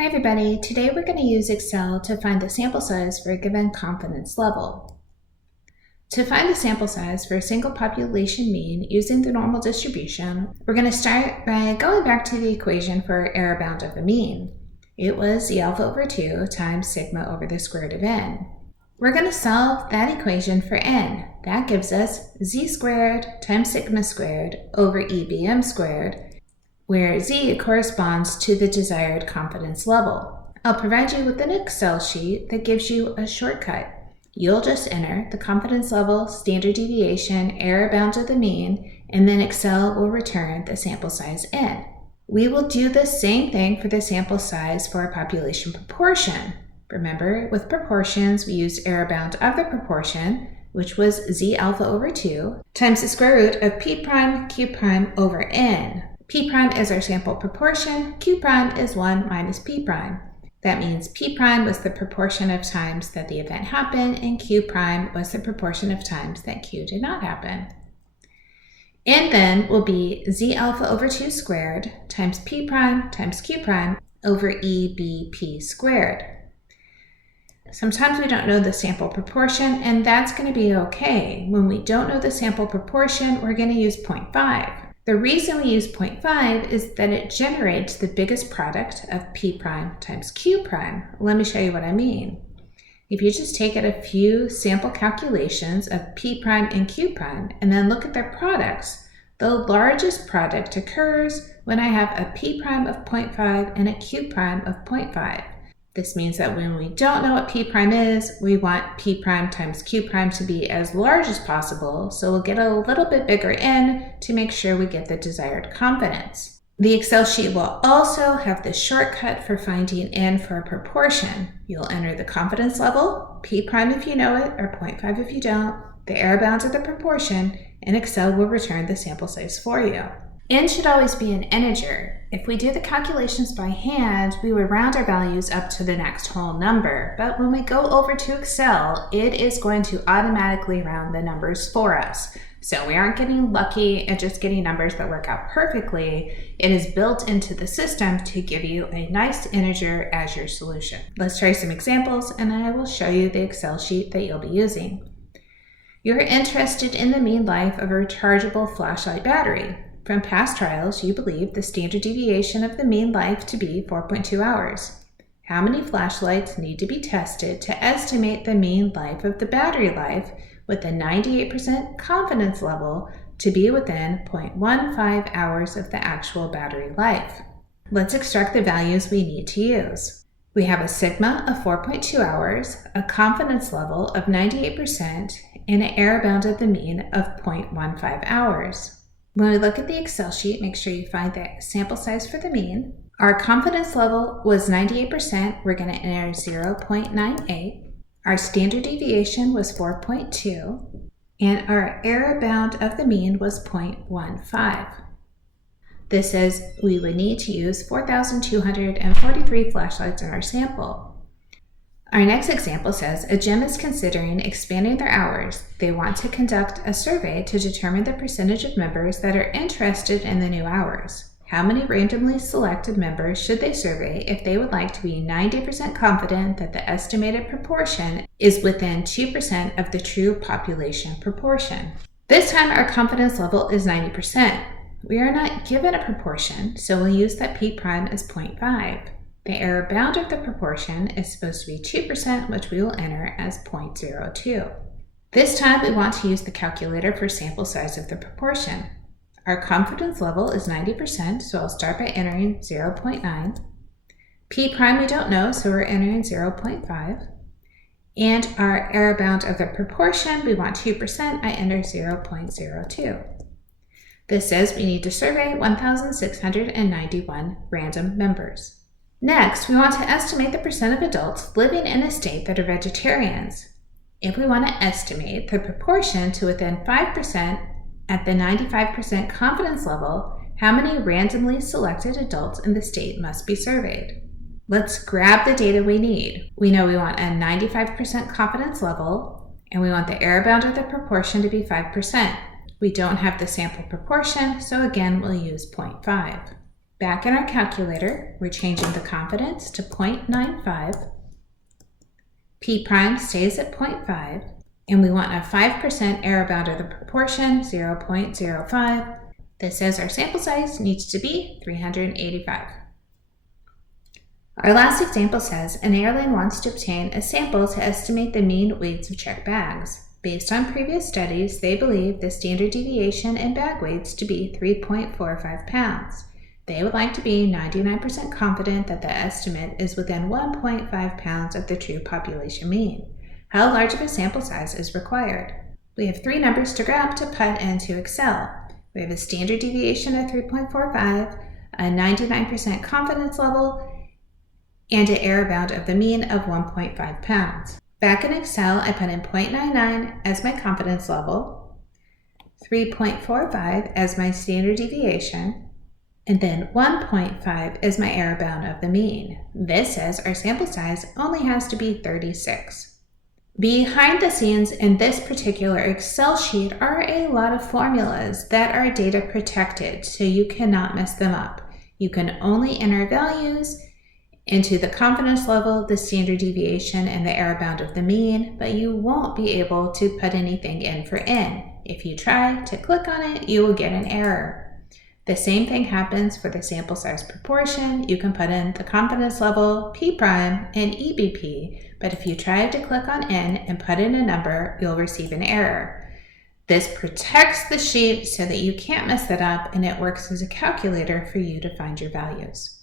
Hi everybody, today we're going to use Excel to find the sample size for a given confidence level. To find the sample size for a single population mean using the normal distribution, we're going to start by going back to the equation for error bound of the mean. It was z alpha over 2 times sigma over the square root of n. We're going to solve that equation for n. That gives us z squared times sigma squared over EBM squared, where z corresponds to the desired confidence level. I'll provide you with an Excel sheet that gives you a shortcut. You'll just enter the confidence level, standard deviation, error bound of the mean, and then Excel will return the sample size n. We will do the same thing for the sample size for a population proportion. Remember, with proportions, we use error bound of the proportion, which was z alpha over 2, times the square root of p prime q prime over n. P prime is our sample proportion, Q prime is 1 minus P prime. That means P prime was the proportion of times that the event happened, and Q prime was the proportion of times that Q did not happen. And then will be Z alpha over 2 squared times P prime times Q prime over EBP squared. Sometimes we don't know the sample proportion, and that's going to be okay. When we don't know the sample proportion, we're going to use 0.5. The reason we use 0.5 is that it generates the biggest product of P prime times Q prime. Let me show you what I mean. If you just take a few sample calculations of P prime and Q prime and then look at their products, the largest product occurs when I have a P prime of 0.5 and a Q prime of 0.5. This means that when we don't know what P prime is, we want P prime times Q prime to be as large as possible, so we'll get a little bit bigger n to make sure we get the desired confidence. The Excel sheet will also have the shortcut for finding n for a proportion. You'll enter the confidence level, P prime if you know it, or 0.5 if you don't, the error bounds of the proportion, and Excel will return the sample size for you. N should always be an integer. If we do the calculations by hand, we would round our values up to the next whole number. But when we go over to Excel, it is going to automatically round the numbers for us. So we aren't getting lucky and just getting numbers that work out perfectly. It is built into the system to give you a nice integer as your solution. Let's try some examples, and I will show you the Excel sheet that you'll be using. You're interested in the mean life of a rechargeable flashlight battery. From past trials, you believe the standard deviation of the mean life to be 4.2 hours. How many flashlights need to be tested to estimate the mean life of the battery life with a 98% confidence level to be within 0.15 hours of the actual battery life? Let's extract the values we need to use. We have a sigma of 4.2 hours, a confidence level of 98%, and an error bound of the mean of 0.15 hours. When we look at the Excel sheet, make sure you find the sample size for the mean. Our confidence level was 98%. We're going to enter 0.98. Our standard deviation was 4.2. And our error bound of the mean was 0.15. This says we would need to use 4,243 flashlights in our sample. Our next example says a gym is considering expanding their hours. They want to conduct a survey to determine the percentage of members that are interested in the new hours. How many randomly selected members should they survey if they would like to be 90% confident that the estimated proportion is within 2% of the true population proportion? This time our confidence level is 90%. We are not given a proportion, so we'll use that P prime as 0.5. The error bound of the proportion is supposed to be 2%, which we will enter as 0.02. This time we want to use the calculator for sample size of the proportion. Our confidence level is 90%, so I'll start by entering 0.9. P prime we don't know, so we're entering 0.5. And our error bound of the proportion, we want 2%, I enter 0.02. This says we need to survey 1,691 random members. Next, we want to estimate the percent of adults living in a state that are vegetarians. If we want to estimate the proportion to within 5% at the 95% confidence level, how many randomly selected adults in the state must be surveyed? Let's grab the data we need. We know we want a 95% confidence level, and we want the error bound of the proportion to be 5%. We don't have the sample proportion, so again, we'll use 0.5. Back in our calculator, we're changing the confidence to 0.95. P prime stays at 0.5, and we want a 5% error bound of the proportion, 0.05. This says our sample size needs to be 385. Our last example says an airline wants to obtain a sample to estimate the mean weights of checked bags. Based on previous studies, they believe the standard deviation in bag weights to be 3.45 pounds. They would like to be 99% confident that the estimate is within 1.5 pounds of the true population mean. How large of a sample size is required? We have three numbers to grab to put into Excel. We have a standard deviation of 3.45, a 99% confidence level, and an error bound of the mean of 1.5 pounds. Back in Excel, I put in 0.99 as my confidence level, 3.45 as my standard deviation, and then 1.5 as my error bound of the mean. This says our sample size only has to be 36. Behind the scenes in this particular Excel sheet are a lot of formulas that are data protected, so you cannot mess them up. You can only enter values into the confidence level, the standard deviation, and the error bound of the mean, but you won't be able to put anything in for n. If you try to click on it, you will get an error. The same thing happens for the sample size proportion. You can put in the confidence level, P prime, and EBP, but if you try to click on n and put in a number, you'll receive an error. This protects the sheet so that you can't mess it up, and it works as a calculator for you to find your values.